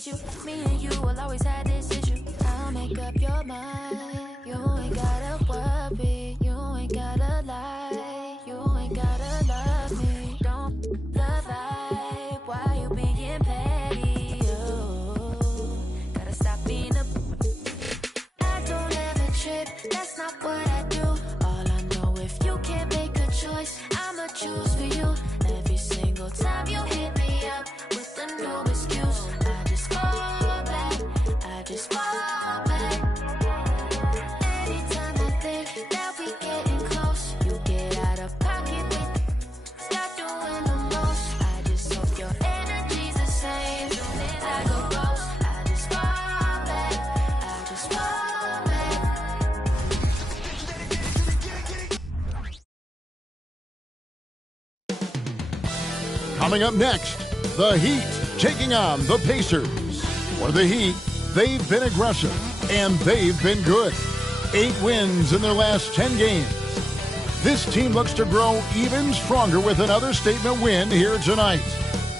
with you. Me and you will always have this issue. I'll make up your mind. You ain't gotta worry. You ain't gotta lie. You ain't gotta love me. Don't love vibe. Why you being petty? Oh, gotta stop being a. I don't ever trip. That's not what I do. All I know, if you can't make a choice, I'ma choose for you. Every single time you hit me up with a new excuse, I just fall back. I just fall back. Anytime I think that we getting close, you get out of pocket with stop doing the most. I just hope your energy's the same. Soon as I go close, I just fall back. I just fall back. Coming up next, the Heat taking on the Pacers. For the Heat, they've been aggressive, and they've been good. 8 wins in their last 10 games. This team looks to grow even stronger with another statement win here tonight.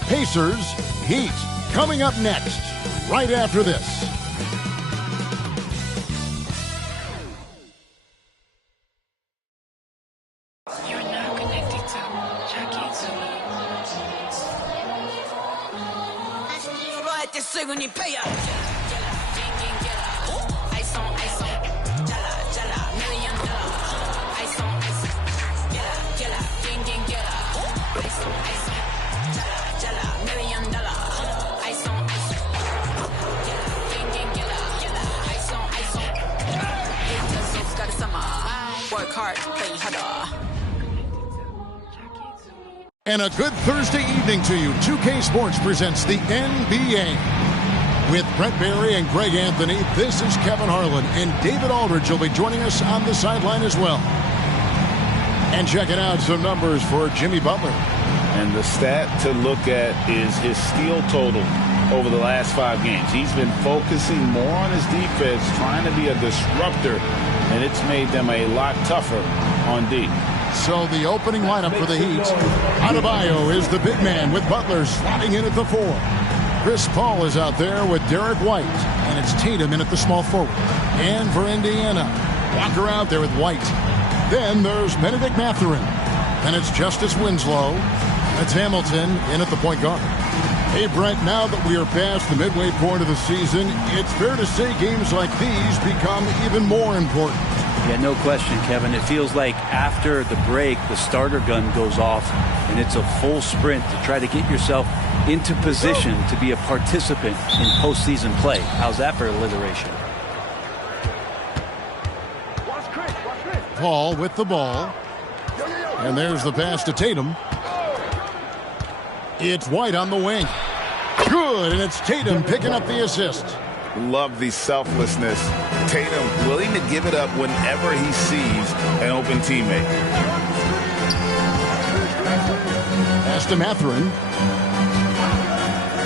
Pacers, Heat, coming up next, right after this. You're now connected to Jackie Zulu. Work hard, play harder. And a good Thursday evening to you. 2K Sports presents the NBA. With Brent Barry and Greg Anthony, this is Kevin Harlan, and David Aldridge will be joining us on the sideline as well. And checking out some numbers for Jimmy Butler. And the stat to look at is his steal total over the last 5 games. He's been focusing more on his defense, trying to be a disruptor, and it's made them a lot tougher on D. So the opening lineup for the Heat. Adebayo is the big man with Butler slotting in at the 4. Chris Paul is out there with Derek White, and it's Tatum in at the small forward. And for Indiana, Walker out there with White. Then there's Benedict Mathurin. Then it's Justice Winslow. That's Hamilton in at the point guard. Hey, Brent, now that we are past the midway point of the season, it's fair to say games like these become even more important. Yeah, no question, Kevin. It feels like after the break, the starter gun goes off, and it's a full sprint to try to get yourself into position to be a participant in postseason play. How's that for alliteration? Paul with the ball. And there's the pass to Tatum. It's White on the wing. Good, and it's Tatum picking up the assist. Love the selflessness. Tatum willing to give it up whenever he sees an open teammate. Pass to Mathurin.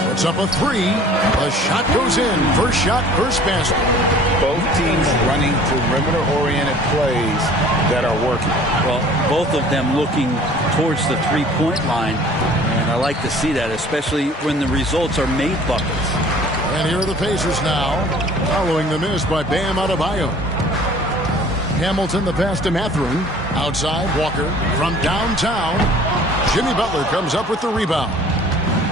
Puts up a 3. The shot goes in. First shot, first basket. Both teams running perimeter-oriented plays that are working. Well, both of them looking towards the three-point line, and I like to see that, especially when the results are made buckets. And here are the Pacers now, following the miss by Bam Adebayo. Hamilton, the pass to Mathurin. Outside, Walker from downtown. Jimmy Butler comes up with the rebound.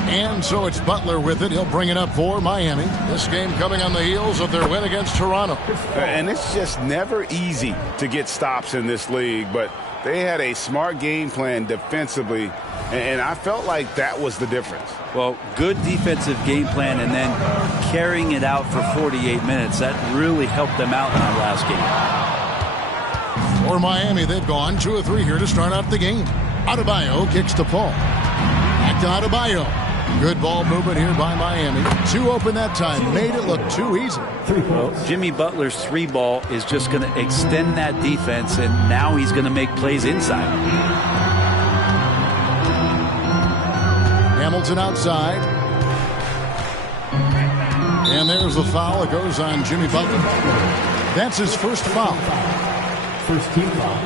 And so it's Butler with it. He'll bring it up for Miami. This game coming on the heels of their win against Toronto. And it's just never easy to get stops in this league, but they had a smart game plan defensively, and I felt like that was the difference. Well, good defensive game plan and then carrying it out for 48 minutes. That really helped them out in the last game. For Miami, they've gone 2 of 3 here to start out the game. Adebayo kicks to Paul. Back to Adebayo. Good ball movement here by Miami. 2 open that time. Made it look too easy. Well, Jimmy Butler's 3 ball is just going to extend that defense, and now he's going to make plays inside. Hamilton outside. And there's the foul. It goes on Jimmy Butler. That's his first foul. First team foul.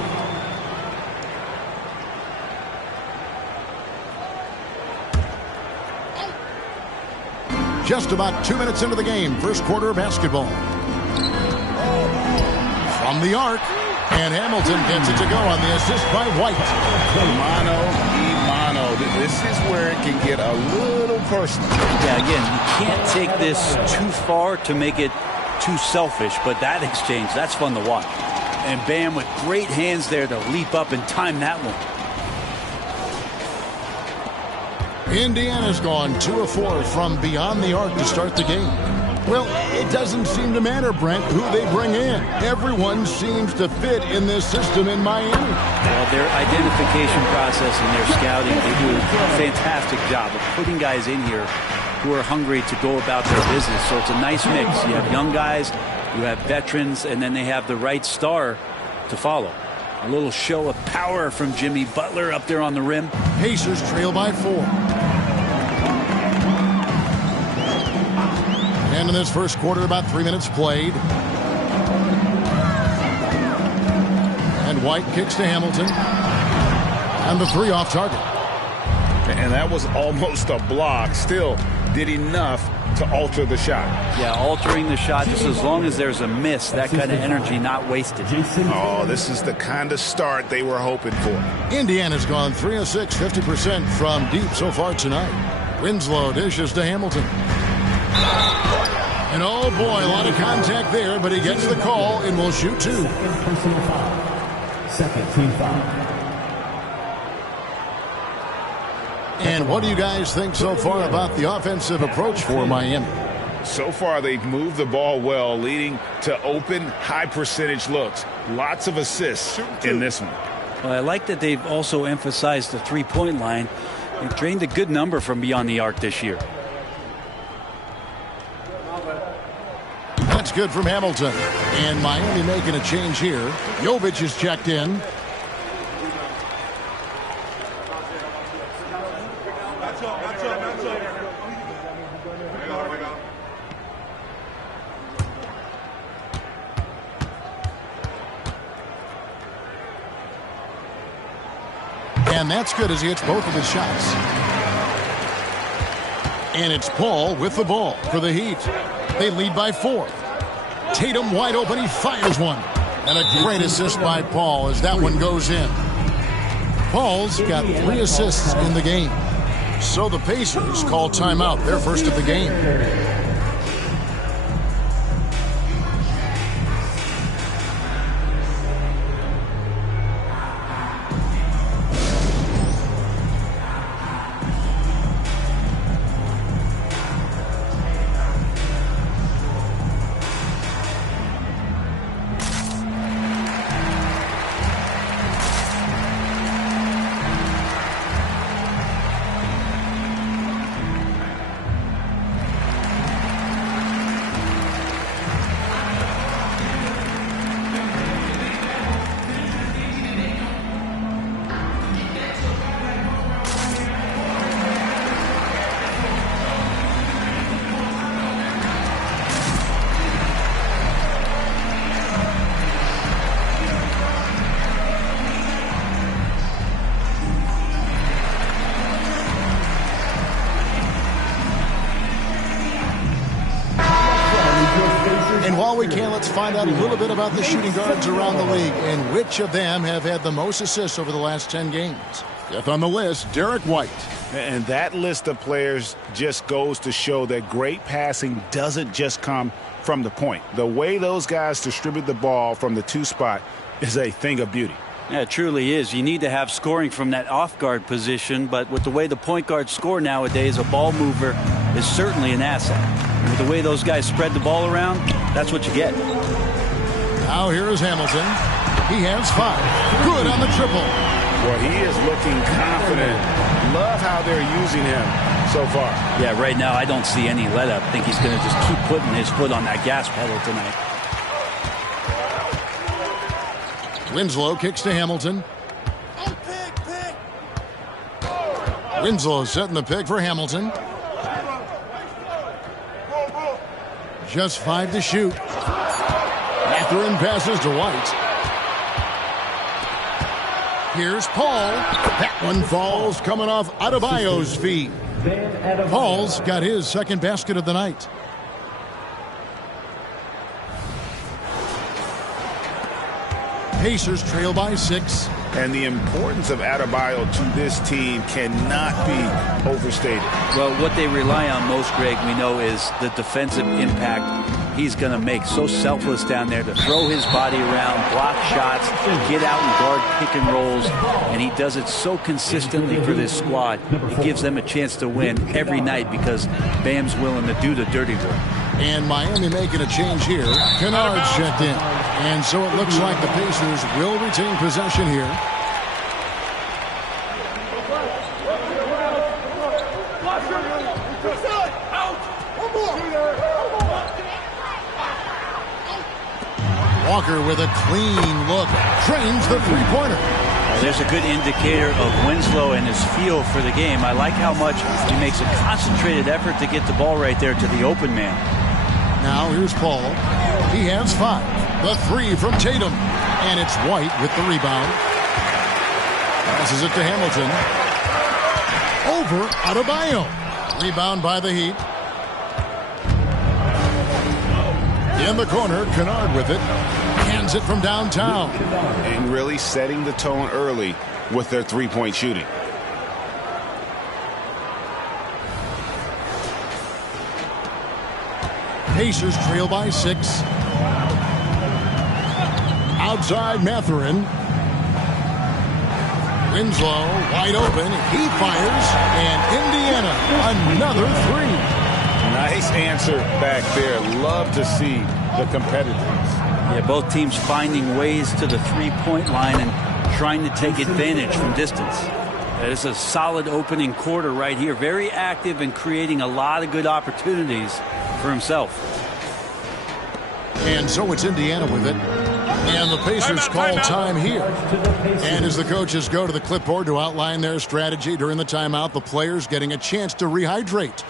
Just about 2 minutes into the game, first quarter basketball. From the arc, and Hamilton gets it to go on the assist by White. Mano y mano. This is where it can get a little personal. Yeah, again, you can't take this too far to make it too selfish, but that exchange, that's fun to watch. And Bam with great hands there to leap up and time that one. Indiana's gone 2 of 4 from beyond the arc to start the game. Well, it doesn't seem to matter, Brent, who they bring in. Everyone seems to fit in this system in Miami. Well, their identification process and their scouting, they do a fantastic job of putting guys in here who are hungry to go about their business. So it's a nice mix. You have young guys, you have veterans, and then they have the right star to follow. A little show of power from Jimmy Butler up there on the rim. Pacers trail by 4. And in this first quarter, about 3 minutes played. And White kicks to Hamilton. And the 3 off target. And that was almost a block. Still did enough to alter the shot. Yeah, altering the shot just as long as there's a miss. That kind of energy not wasted. Oh, this is the kind of start they were hoping for. Indiana's gone 3 of 6, 50% from deep so far tonight. Winslow dishes to Hamilton. And oh boy, a lot of contact there, but he gets the call and will shoot 2. Personal foul. Second team foul. And what do you guys think so far about the offensive approach for Miami? So far, they've moved the ball well, leading to open, high-percentage looks. Lots of assists in this one. Well, I like that they've also emphasized the three-point line. They've drained a good number from beyond the arc this year. That's good from Hamilton. And Miami making a change here. Jovic is checked in. And that's good as he hits both of his shots. And it's Paul with the ball for the Heat. They lead by 4. Tatum wide open. He fires one. And a great assist by Paul as that one goes in. Paul's got 3 assists in the game. So the Pacers call timeout, their first of the game. And while we can, let's find out a little bit about the shooting guards around the league and which of them have had the most assists over the last 10 games. Fifth on the list, Derek White. And that list of players just goes to show that great passing doesn't just come from the point. The way those guys distribute the ball from the 2 spot is a thing of beauty. Yeah, it truly is. You need to have scoring from that off-guard position, but with the way the point guards score nowadays, a ball mover is certainly an asset. And with the way those guys spread the ball around, that's what you get. Now here is Hamilton. He has 5. Good on the triple. Well, he is looking confident. Love how they're using him so far. Yeah, right now I don't see any let-up. I think he's going to just keep putting his foot on that gas pedal tonight. Winslow kicks to Hamilton. Winslow setting the pick for Hamilton. Just 5 to shoot. Mathurin passes to White. Here's Paul. That one falls coming off Adebayo's feet. Bam Adebayo. Paul's got his second basket of the night. Pacers trail by 6. And the importance of Adebayo to this team cannot be overstated. Well, what they rely on most, Greg, we know, is the defensive impact he's going to make. So selfless down there to throw his body around, block shots, get out and guard pick and rolls. And he does it so consistently for this squad. It gives them a chance to win every night because Bam's willing to do the dirty work. And Miami making a change here. Kennard's checked in. And so it looks like the Pacers will retain possession here. Walker with a clean look. Trains the three-pointer. There's a good indicator of Winslow and his feel for the game. I like how much he makes a concentrated effort to get the ball right there to the open man. Now here's Paul. He has 5. The 3 from Tatum. And it's White with the rebound. Passes it to Hamilton. Over Adebayo. Rebound by the Heat. In the corner, Kennard with it. Hands it from downtown. And really setting the tone early with their three-point shooting. Pacers trail by 6. Outside Mathurin. Winslow wide open. He fires. And Indiana another 3. Nice answer back there. Love to see the competitiveness. Yeah, both teams finding ways to the three-point line and trying to take advantage from distance. That is a solid opening quarter right here. Very active and creating a lot of good opportunities for himself. And so it's Indiana with it. And the Pacers call time here. And as the coaches go to the clipboard to outline their strategy during the timeout, the players getting a chance to rehydrate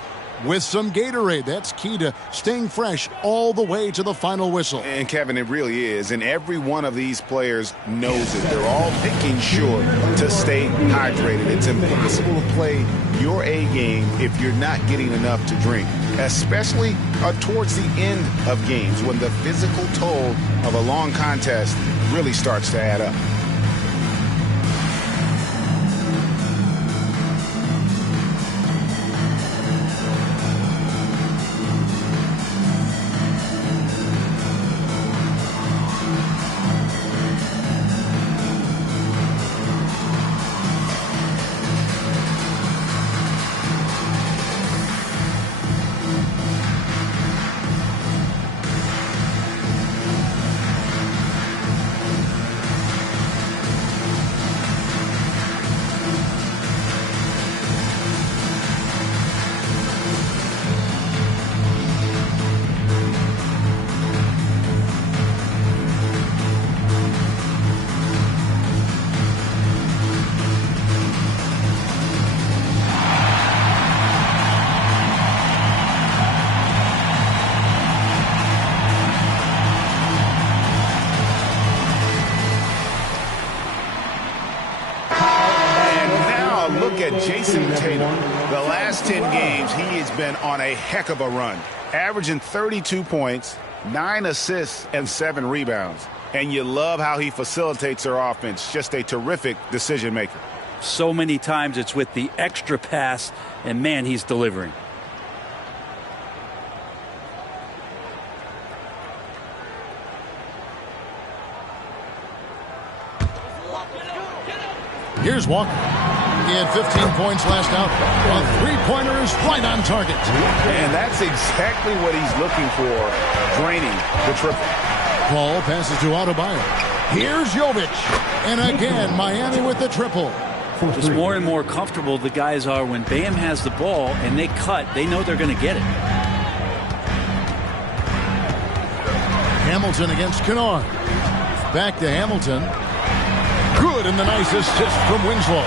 with some Gatorade. That's key to staying fresh all the way to the final whistle. And Kevin, it really is. And every one of these players knows it. They're all making sure to stay hydrated. It's impossible to play your A game if you're not getting enough to drink, especially towards the end of games when the physical toll of a long contest really starts to add up. Jason Tatum, the last 10 games, he has been on a heck of a run, averaging 32 points, 9 assists, and 7 rebounds. And you love how he facilitates their offense. Just a terrific decision maker. So many times it's with the extra pass, and man, he's delivering. Here's Walker. He had 15 points last out. A three-pointer is right on target. And that's exactly what he's looking for, draining the triple. Paul passes to Adebayo. Here's Jovic. And again, Miami with the triple. Just more and more comfortable the guys are when Bam has the ball and they cut. They know they're going to get it. Hamilton against Kennard. Back to Hamilton. Good, and the nice assist from Winslow.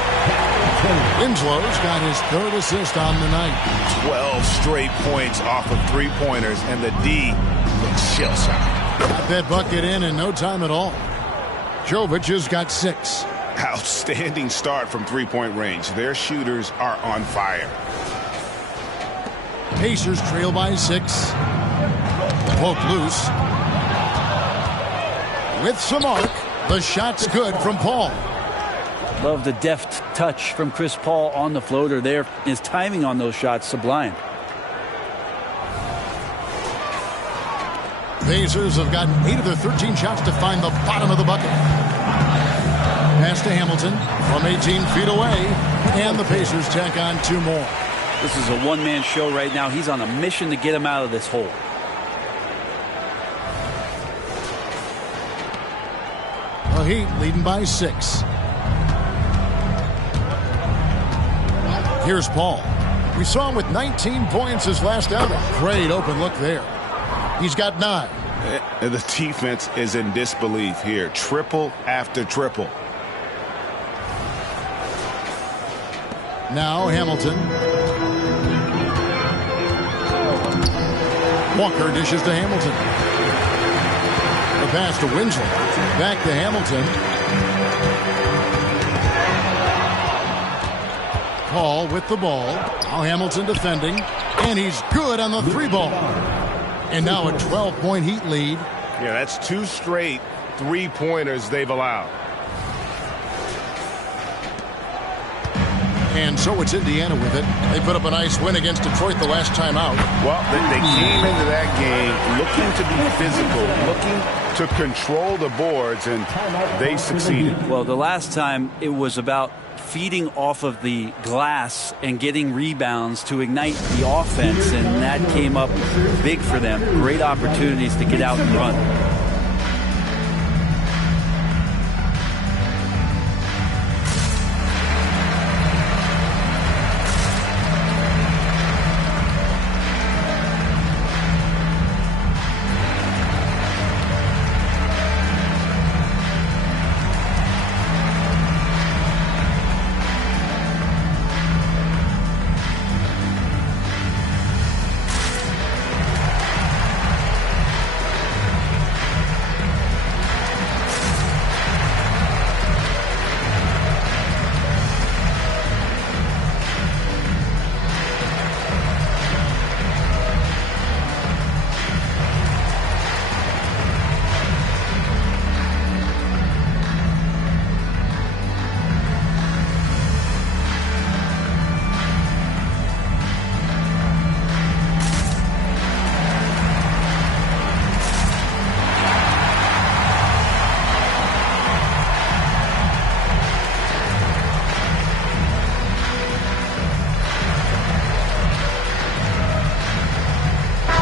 Winslow's got his 3rd assist on the night. 12 straight points off of three-pointers, and the D looks shell-shocked. Got that bucket in no time at all. Jovic has got 6. Outstanding start from three-point range. Their shooters are on fire. Pacers trail by 6. Poked loose. With some arc. The shot's good from Paul. Love the deft touch from Chris Paul on the floater there. His timing on those shots sublime. Pacers have gotten 8 of their 13 shots to find the bottom of the bucket. Pass to Hamilton from 18 feet away. And the Pacers tack on 2 more. This is a one-man show right now. He's on a mission to get him out of this hole. The Heat leading by 6. Here's Paul. We saw him with 19 points his last outing. Great open look there. He's got 9. The defense is in disbelief here. Triple after triple. Now Hamilton. Walker dishes to Hamilton. The pass to Winslow. Back to Hamilton. Paul with the ball. Now Hamilton defending. And he's good on the 3-ball. And now a 12-point Heat lead. Yeah, that's 2 straight 3-pointers they've allowed. And so it's Indiana with it. They put up a nice win against Detroit the last time out. Well, they came into that game looking to be physical, looking to control the boards, and they succeeded. Well, the last time it was about feeding off of the glass and getting rebounds to ignite the offense, and that came up big for them. Great opportunities to get out and run.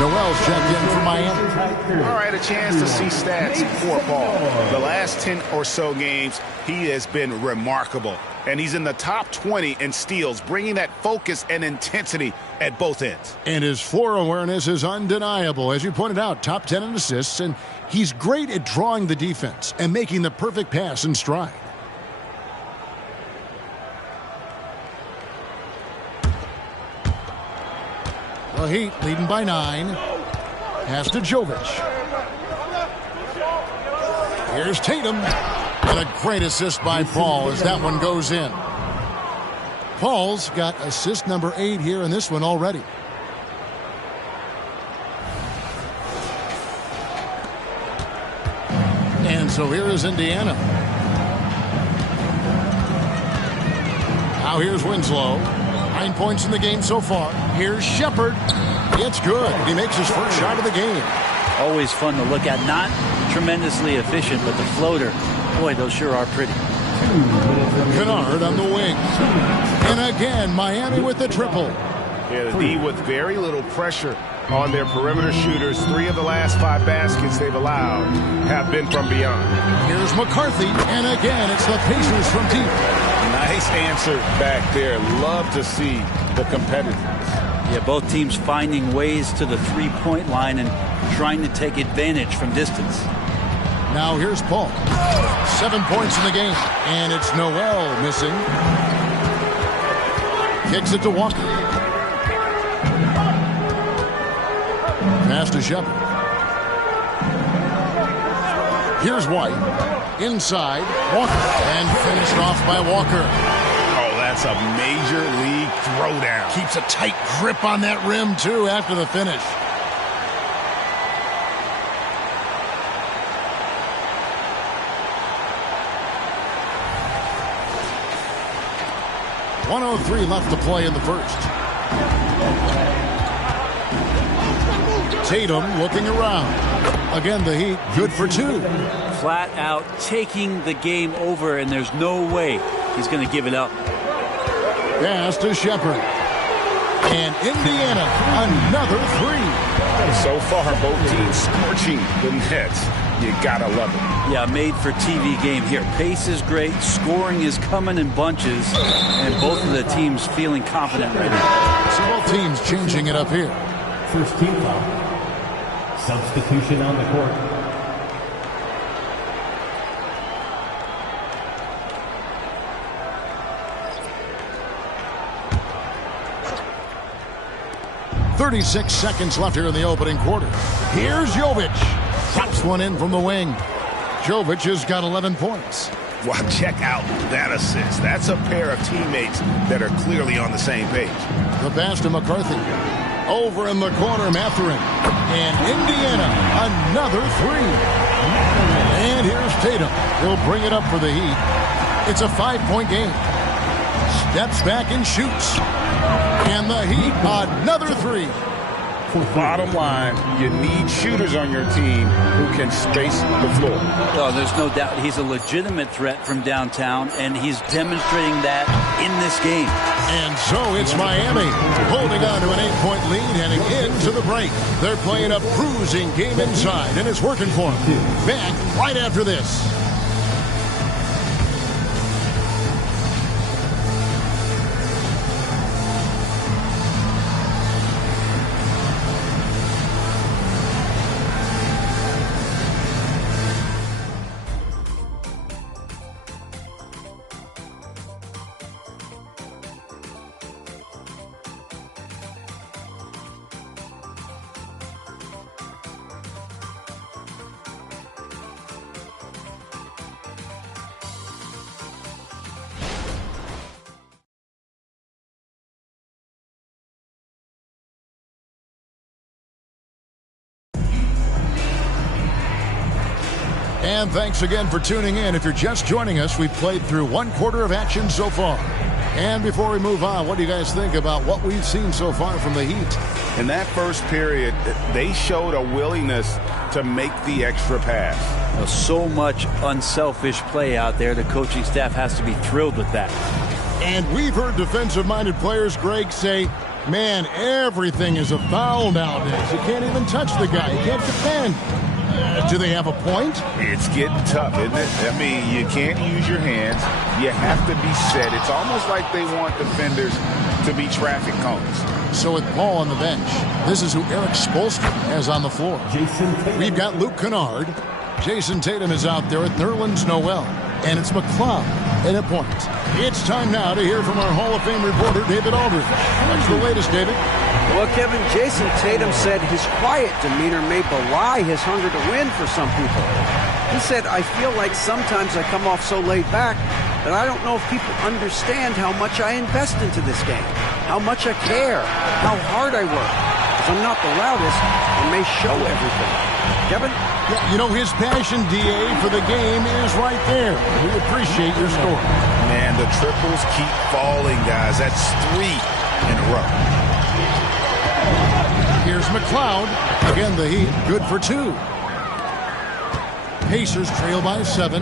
Noel's checked in for Miami. All right, a chance to see stats for Paul. The last 10 or so games, he has been remarkable. And he's in the top 20 in steals, bringing that focus and intensity at both ends. And his floor awareness is undeniable. As you pointed out, top 10 in assists, and he's great at drawing the defense and making the perfect pass in stride. The Heat leading by 9. Pass to Jovic. Here's Tatum. And a great assist by Paul as that one goes in. Paul's got assist number 8 here in this one already. And so here is Indiana. Now here's Winslow. 9 points in the game so far. Here's Shepard. It's good. He makes his first shot of the game. Always fun to look at. Not tremendously efficient, but the floater, boy, those sure are pretty. Kennard on the wing. And again, Miami with the triple. Yeah, the D with very little pressure on their perimeter shooters. 3 of the last 5 baskets they've allowed have been from beyond. Here's McCarthy. And again, it's the Pacers from deep. Nice answer back there. Love to see the competitiveness. Yeah, both teams finding ways to the 3-point line and trying to take advantage from distance. Now here's Paul. 7 points in the game. And it's Noel missing. Kicks it to Walker. Pass to Shepard. Here's White. Inside. Walker. And finished off by Walker. Oh, That's a major league throwdown. Keeps a tight grip on that rim, too, after the finish. .103 left to play in the first. Tatum looking around. Again, the Heat good for 2. Flat out taking the game over, and there's no way he's going to give it up. Pass to Shepherd. And Indiana, another 3. So far, both teams scorching the Nets. You gotta love it. Yeah, made for TV game here. Pace is great, scoring is coming in bunches, and both of the teams feeling confident right now. So both teams changing it up here. First team foul. Substitution on the court. .36 seconds left here in the opening quarter. Here's Jovic. Pops one in from the wing. Jovic has got 11 points. Well, check out that assist. That's a pair of teammates that are clearly on the same page. The pass to McCarthy. Over in the corner, Mathurin. And Indiana, another 3. And here's Tatum. He'll bring it up for the Heat. It's a 5-point game. Steps back and shoots. And the Heat, another 3. Bottom line, you need shooters on your team who can space the floor. Oh, there's no doubt he's a legitimate threat from downtown, and he's demonstrating that in this game. And so it's Miami holding on to an 8-point lead heading into the break. They're playing a cruising game inside, and it's working for them. Back right after this. And thanks again for tuning in. If you're just joining us, we've played through 1 quarter of action so far. And before we move on, what do you guys think about what we've seen so far from the Heat? In that first period, they showed a willingness to make the extra pass. So much unselfish play out there. The coaching staff has to be thrilled with that. And we've heard defensive-minded players, Greg, say, man, everything is a foul nowadays. You can't even touch the guy. You can't defend. Do they have a point? It's getting tough, isn't it? I mean, you can't use your hands. You have to be set. It's almost like they want defenders to be traffic cones. So with Paul on the bench, this is who Eric Spoelstra has on the floor. We've got Luke Kennard. Jason Tatum is out there with Nerlens Noel. And it's McCloud at a point. It's time now to hear from our Hall of Fame reporter, David Aldridge. What's the latest, David? Well, Kevin, Jason Tatum said his quiet demeanor may belie his hunger to win for some people. He said, I feel like sometimes I come off so laid back that I don't know if people understand how much I invest into this game, how much I care, how hard I work. If I'm not the loudest, I may show everything. Kevin? Yeah, you know, his passion, DA, for the game is right there. We appreciate your story. Man, the triples keep falling, guys. That's 3 in a row. Here's McCloud. Again, the Heat good for 2. Pacers trail by 7.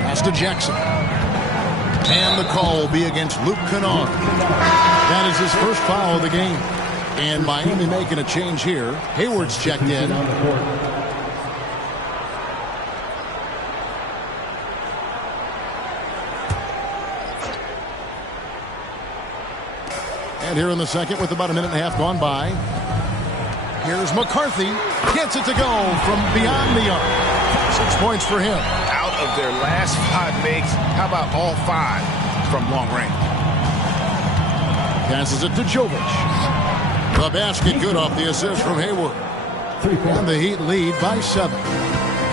Pass to Jackson. And the call will be against Luke Kennard. That is his first foul of the game. And Miami making a change here. Hayward's checked in. And here in the second with about a minute and a half gone by. Here's McCarthy. Gets it to go from beyond the arc. 6 points for him. Out of their last 5 makes, how about all 5 from long range? Passes it to Jovic. The basket good off the assist from Hayward. And the Heat lead by 7.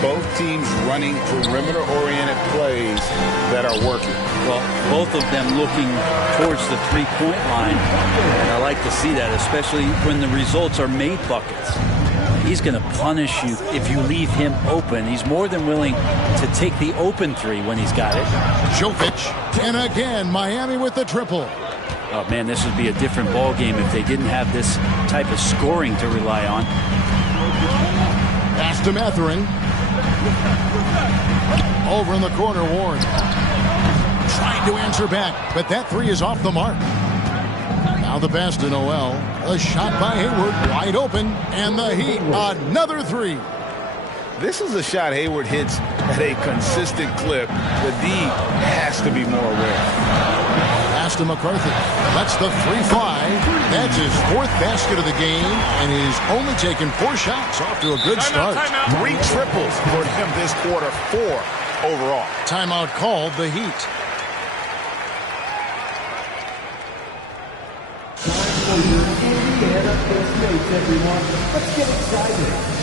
both teams running perimeter-oriented plays that are working. Well, both of them looking towards the three-point line, and I like to see that, especially when the results are made buckets. He's going to punish you if you leave him open. He's more than willing to take the open three when he's got it. Jokic, and again, Miami with the triple. Oh, man, this would be a different ball game if they didn't have this type of scoring to rely on. Pass to Mathurin. Over in the corner, Warren. Trying to answer back, but that three is off the mark. Now the pass to Noel. A shot by Hayward, wide open, and the Heat, another three. This is a shot Hayward hits at a consistent clip. The D has to be more aware. Pass to McCarthy. Lets the three fly. That's his fourth basket of the game, and he's only taken 4 shots. Off to a good start. 3 triples for him this quarter, 4 overall. Timeout called, the Heat. Indiana Pacers, everyone. Let's get excited.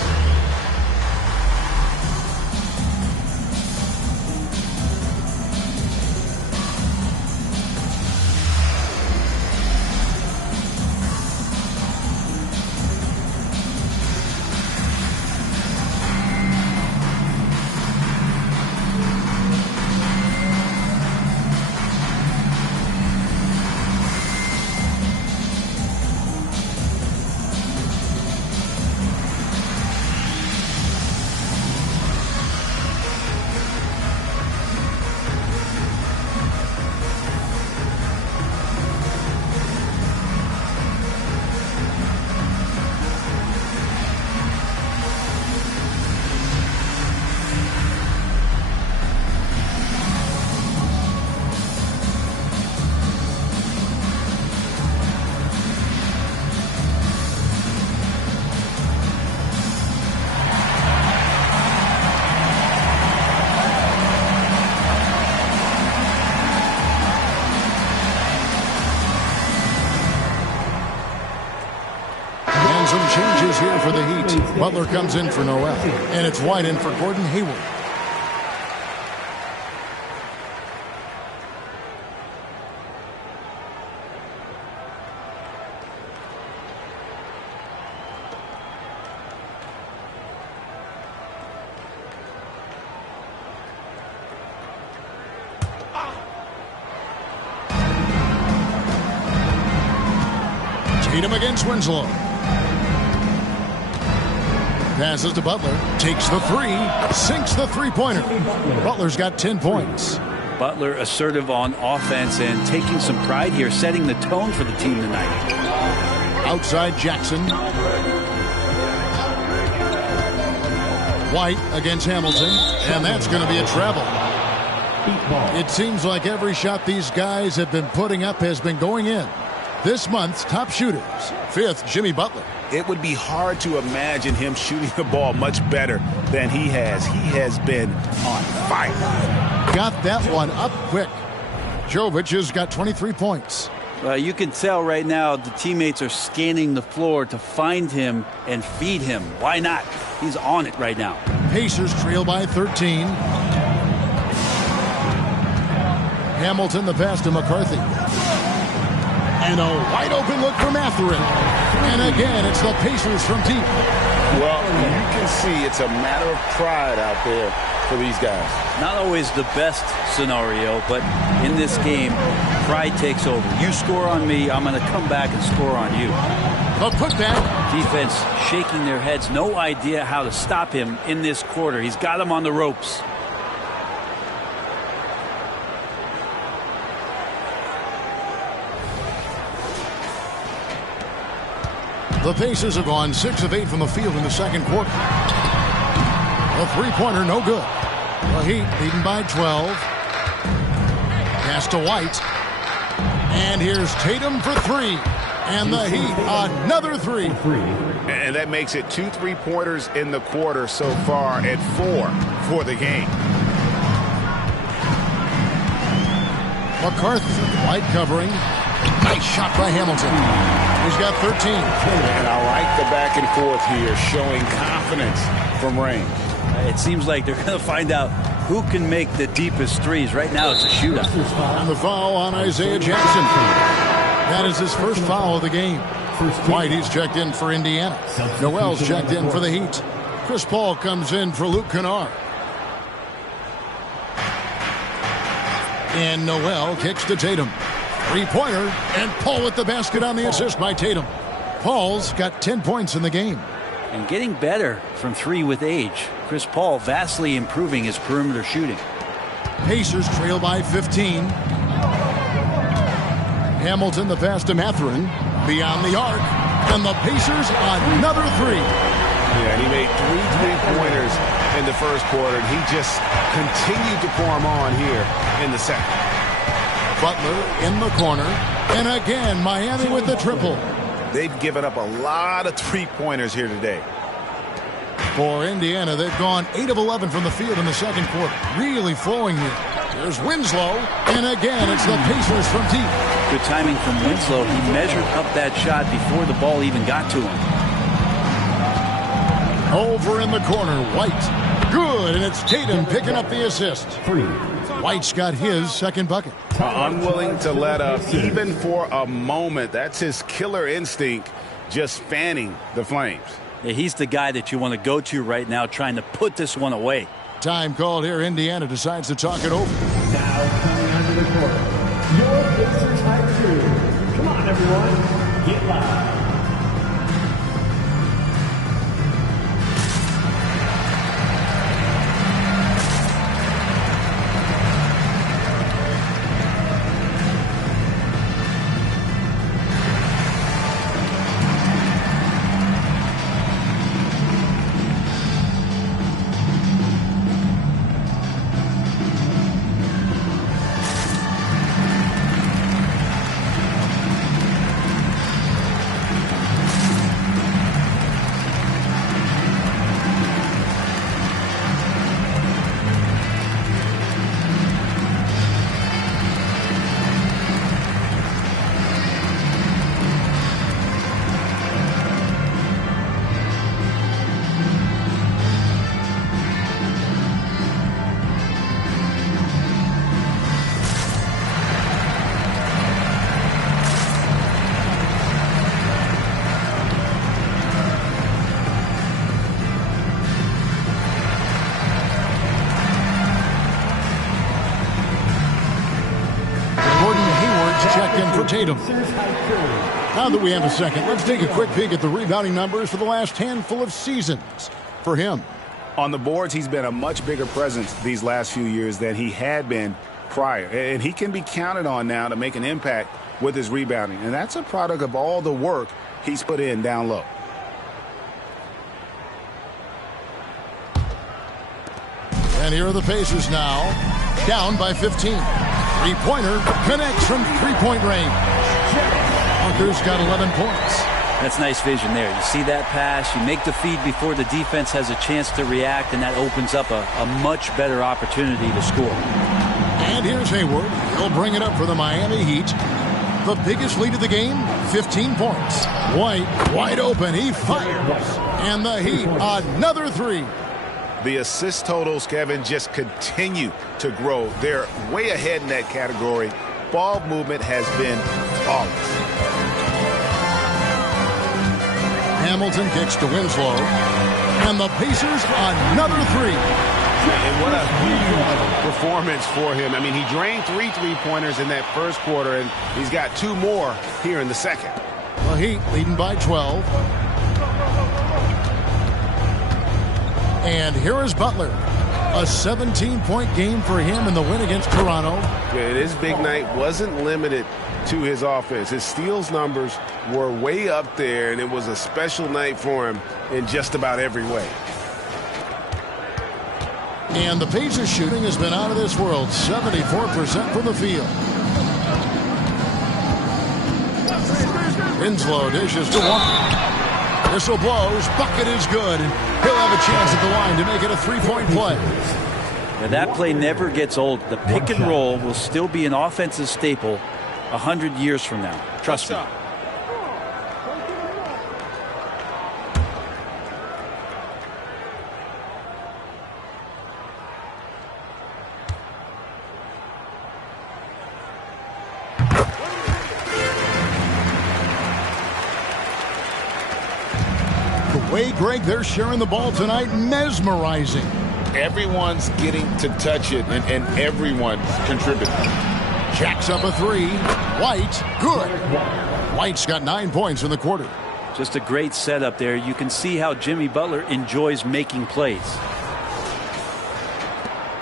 Some changes here for the Heat. Butler comes in for Noel, and it's White in for Gordon Hayward. Tatum against Winslow. Passes to Butler, takes the three, sinks the three-pointer. Butler's got 10 points. Butler assertive on offense and taking some pride here, setting the tone for the team tonight. Outside Jackson. White against Hamilton, and that's going to be a travel. It seems like every shot these guys have been putting up has been going in. This month's top shooters. 5th, Jimmy Butler. It would be hard to imagine him shooting the ball much better than he has. He has been on fire. Got that one up quick. Jovic has got 23 points. You can tell right now the teammates are scanning the floor to find him and feed him. Why not? He's on it right now. Pacers trail by 13. Hamilton the pass to McCarthy. And a wide open look for Mathurin. And again, it's the Pacers from deep. Well, you can see it's a matter of pride out there for these guys. Not always the best scenario, but in this game, pride takes over. You score on me, I'm going to come back and score on you. The putback. Defense shaking their heads. No idea how to stop him in this quarter. He's got him on the ropes. The Pacers have gone 6 of 8 from the field in the second quarter. A three-pointer, no good. The Heat leading by 12. Pass to White. And here's Tatum for 3. And the Heat, another 3. And that makes it 2 3-pointers in the quarter so far and 4 for the game. McCarthy, White covering. Nice shot by Hamilton. He's got 13. And I like the back and forth here, showing confidence from Rain. It seems like they're going to find out who can make the deepest threes. Right now, it's a shootout. And the foul on Isaiah Jackson. That is his first foul of the game. White, he's checked in for Indiana. Noel's checked in for the Heat. Chris Paul comes in for Luke Kennard. And Noel kicks to Tatum. Three-pointer, and Paul with the basket on the assist by Tatum. Paul's got 10 points in the game. And getting better from three with age. Chris Paul vastly improving his perimeter shooting. Pacers trail by 15. Hamilton, the pass to Mathurin. Beyond the arc. And the Pacers another three. Yeah, and he made 3 3-pointers in the first quarter. And he just continued to pour them on here in the second. Butler in the corner. And again, Miami with the triple. They've given up a lot of 3-pointers here today. For Indiana, they've gone 8 of 11 from the field in the second quarter. Really flowing here. There's Winslow. And again, it's the Pacers from deep. Good timing from Winslow. He measured up that shot before the ball even got to him. Over in the corner, White. Good, and it's Tatum picking up the assist. White's got his second bucket. Unwilling to let up even for a moment. That's his killer instinct, just fanning the flames. Yeah, he's the guy that you want to go to right now, trying to put this one away. Time called here. Indiana decides to talk it over. Now coming under the court, your Pacers high crew. Come on, everyone, get loud. Tatum. Now that we have a second, let's take a quick peek at the rebounding numbers for the last handful of seasons for him. On the boards, he's been a much bigger presence these last few years than he had been prior. And he can be counted on now to make an impact with his rebounding. And that's a product of all the work he's put in down low. And here are the Pacers now, down by 15. Three-pointer connects from three-point range. Parker's got 11 points. That's nice vision there. You see that pass, you make the feed before the defense has a chance to react, and that opens up a much better opportunity to score. And here's Hayward. He'll bring it up for the Miami Heat. The biggest lead of the game, 15 points. White, wide open, he fires. And the Heat, another three. The assist totals, Kevin, just continue to grow. They're way ahead in that category. Ball movement has been flawless. Hamilton kicks to Winslow. And the Pacers, another three. And what a huge performance for him. I mean, he drained 3 3-pointers in that first quarter, and he's got 2 more here in the second. The Heat leading by 12. And here is Butler. A 17-point game for him in the win against Toronto. Yeah, his big night wasn't limited to his offense. His steals numbers were way up there, and it was a special night for him in just about every way. And the Pacers shooting has been out of this world. 74% from the field. Winslow dishes to Walker. Whistle blows. Bucket is good. And he'll have a chance at the line to make it a three-point play. Now that play never gets old. The pick and roll will still be an offensive staple 100 years from now. Trust me. Way, Greg, they're sharing the ball tonight. Mesmerizing. Everyone's getting to touch it, and everyone's contributing. Jacks up a three. White, good. White's got 9 points in the quarter. Just a great setup there. You can see how Jimmy Butler enjoys making plays.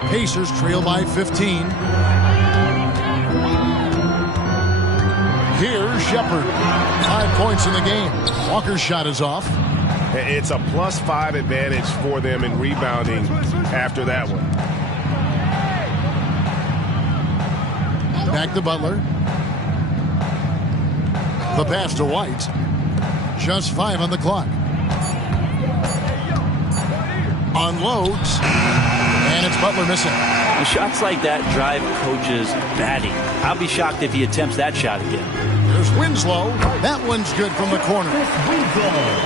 Pacers trail by 15. Here's Shepherd. 5 points in the game. Walker's shot is off. It's a +5 advantage for them in rebounding after that one. Back to Butler. The pass to White. Just 5 on the clock. Unloads. And it's Butler missing. The shots like that drive coaches batty. I'll be shocked if he attempts that shot again. There's Winslow. That one's good from the corner.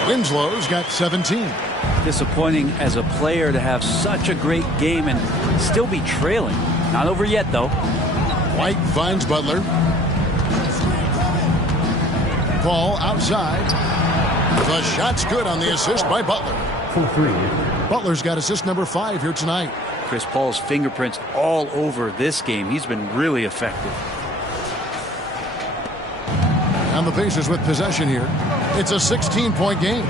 Winslow's got 17. Disappointing as a player to have such a great game and still be trailing. Not over yet, though. White finds Butler. Ball outside. The shot's good on the assist by Butler. Butler's got assist number 5 here tonight. Chris Paul's fingerprints all over this game. He's been really effective. And the Pacers with possession here. It's a 16-point game.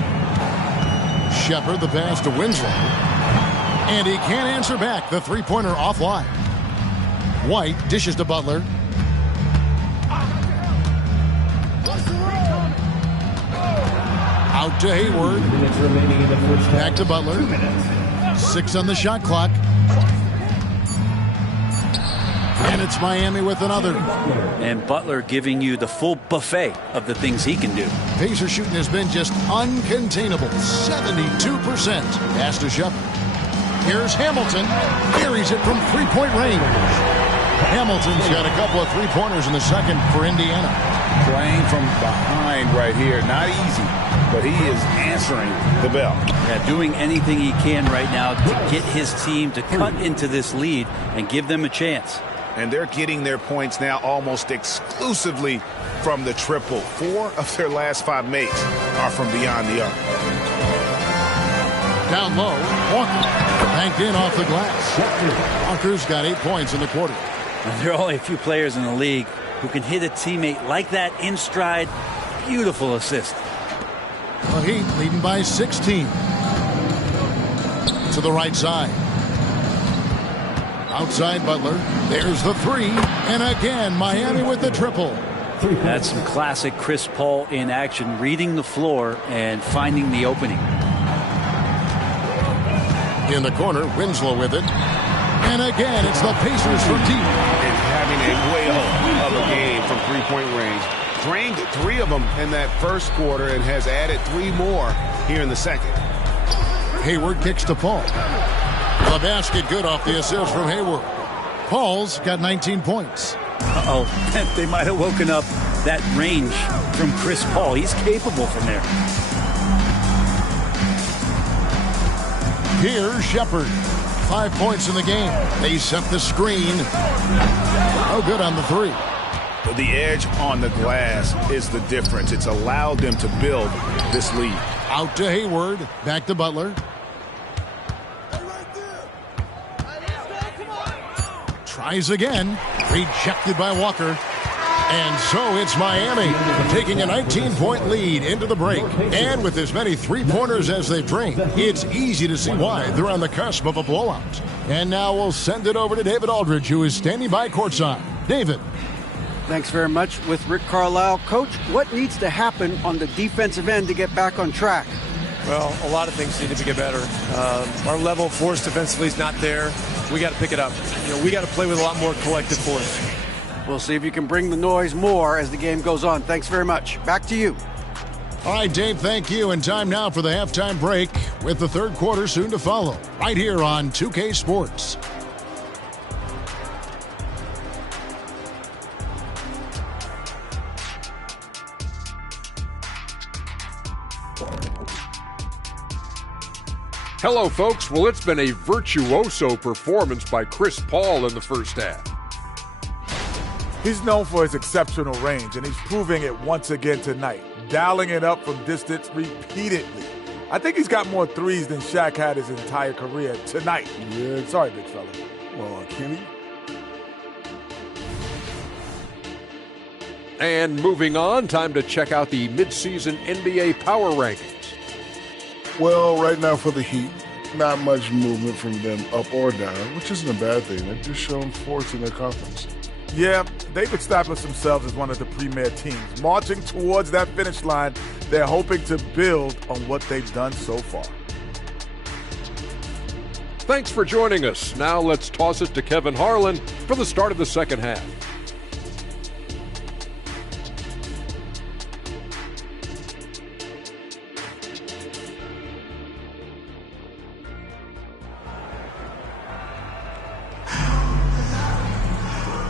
Shepherd the pass to Winslow. And he can't answer back. The three-pointer offline. White dishes to Butler. Out to Hayward. Back to Butler. 6 on the shot clock. And it's Miami with another. And Butler giving you the full buffet of the things he can do. Pacer shooting has been just uncontainable. 72%. Pass to Shepherd. Here's Hamilton. Carries it from three-point range. Hamilton's got a couple of three-pointers in the second for Indiana. Playing from behind right here. Not easy, but he is answering the bell. Yeah, doing anything he can right now to get his team to cut into this lead and give them a chance. And they're getting their points now almost exclusively from the triple. 4 of their last 5 makes are from beyond the arc. Down low, Walker. Banked in off the glass. Walker's got 8 points in the quarter. And there are only a few players in the league who can hit a teammate like that in stride. Beautiful assist. The Heat leading by 16. To the right side. Outside Butler. There's the 3. And again, Miami with the triple. That's some classic Chris Paul in action, reading the floor and finding the opening. In the corner, Winslow with it. And again, it's the Pacers from deep. And having a whale of a game from three-point range. Drained 3 of them in that first quarter and has added 3 more here in the second. Hayward kicks to Paul. The basket good off the assist from Hayward. Paul's got 19 points. Uh-oh, they might have woken up that range from Chris Paul. He's capable from there. Here's Shepherd. 5 points in the game. They set the screen. No good on the 3. The edge on the glass is the difference. It's allowed them to build this lead. Out to Hayward. Back to Butler. Tries again. Rejected by Walker. And so it's Miami taking a 19-point lead into the break. And with as many three-pointers as they've drained, it's easy to see why they're on the cusp of a blowout. And now we'll send it over to David Aldridge, who is standing by courtside. David. Thanks very much with Rick Carlisle. Coach, what needs to happen on the defensive end to get back on track? Well, a lot of things need to get better. Our level of force defensively is not there. We got to pick it up. We got to play with a lot more collective force. We'll see if you can bring the noise more as the game goes on. Thanks very much. Back to you. All right, Dave, thank you. And time now for the halftime break with the third quarter soon to follow right here on 2K Sports. Hello, folks. Well, it's been a virtuoso performance by Chris Paul in the first half. He's known for his exceptional range, and he's proving it once again tonight, dialing it up from distance repeatedly. I think he's got more threes than Shaq had his entire career tonight. Yeah. Sorry, big fella. Well, Kenny. And moving on, time to check out the midseason NBA Power Rankings. Well, right now for the Heat, not much movement from them up or down, which isn't a bad thing. They're just showing force in their conference. Yeah, they've established themselves as one of the premier teams. Marching towards that finish line, they're hoping to build on what they've done so far. Thanks for joining us. Now let's toss it to Kevin Harlan for the start of the second half.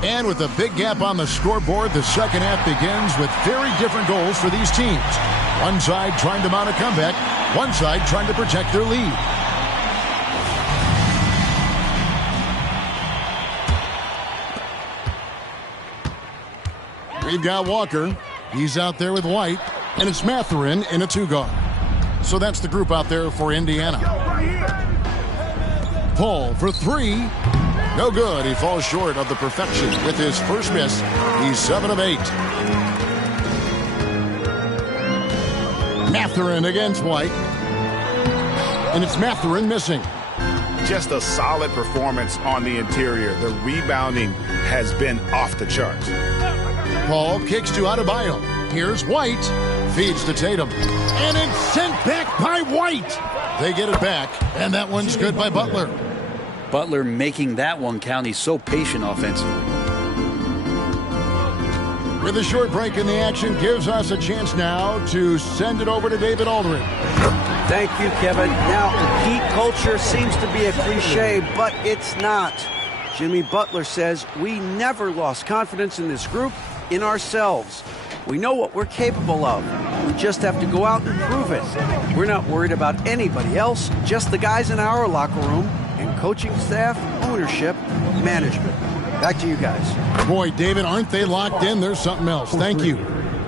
And with a big gap on the scoreboard, the second half begins with very different goals for these teams. One side trying to mount a comeback, one side trying to protect their lead. We've got Walker. He's out there with White, and it's Mathurin in a two-guard. So that's the group out there for Indiana. Paul for three. No good. He falls short of the perfection with his first miss. He's 7 of 8. Mathurin against White. And it's Mathurin missing. Just a solid performance on the interior. The rebounding has been off the charts. Paul kicks to Adebayo. Here's White. Feeds to Tatum. And it's sent back by White. They get it back. And that one's good by Butler. Butler making that one count. He's so patient offensively. With a short break in the action, gives us a chance now to send it over to David Aldridge. Thank you, Kevin. Now, Heat culture seems to be a cliche, but it's not. Jimmy Butler says we never lost confidence in this group, in ourselves. We know what we're capable of. We just have to go out and prove it. We're not worried about anybody else, just the guys in our locker room, and coaching staff, ownership, management. Back to you guys. Boy, David, aren't they locked in? There's something else. Thank you.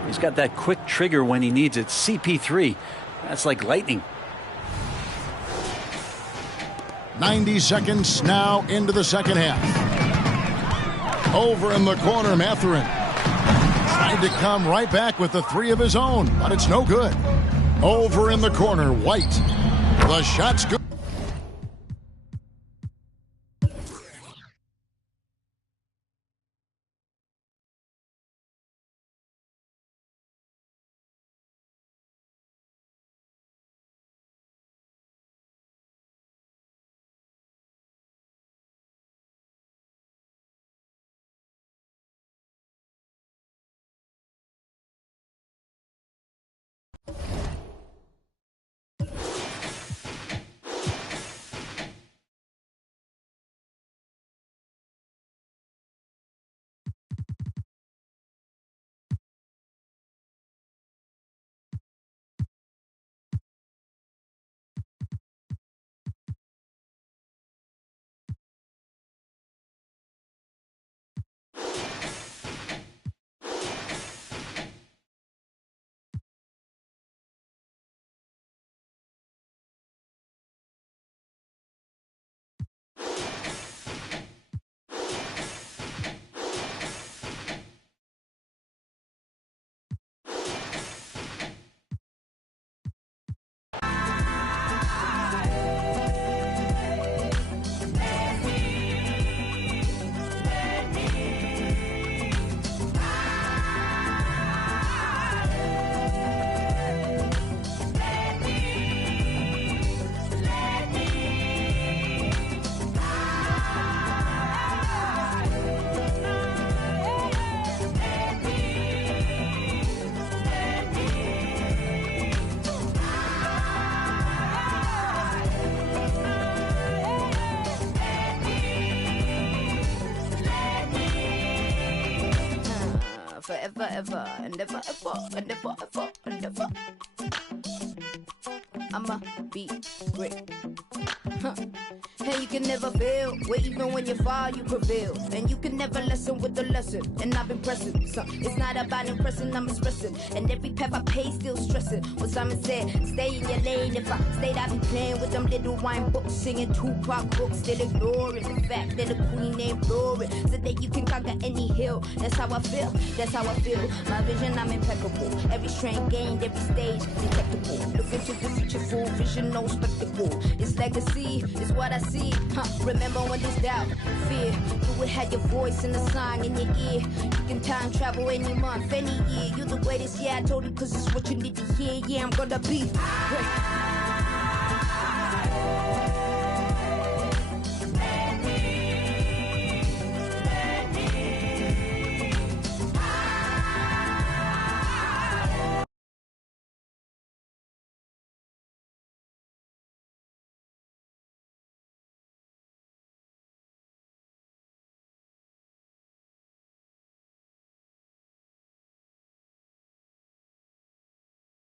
He's got that quick trigger when he needs it. CP3. That's like lightning. 90 seconds now into the second half. Over in the corner, Mathurin. Trying to come right back with the three of his own, but it's no good. Over in the corner, White. The shot's good. Forever, ever, and ever, ever, and ever, ever, and ever. I'ma be great. and you can never fail. Where even when you fall, you prevail. And you can never lessen with the lesson. And I've been pressing, so it's not about impressing, I'm expressing. And every path I pay, still stressing. What Simon said, stay in your lane. If I stayed, I'd be playing with them little wine books, singing Tupac books, still ignoring the fact that the queen ain't blurring, so that you can conquer any hill. That's how I feel, that's how I feel. My vision, I'm impeccable. Every strength gained, every stage detectable. Look into the future, full vision, no spectacle. It's legacy, it's what I see. Remember when there's doubt, fear, you would have your voice in the song in your ear. You can time travel any month, any year. You're the greatest, yeah, I told you, cause it's what you need to hear. Yeah, I'm gonna be great.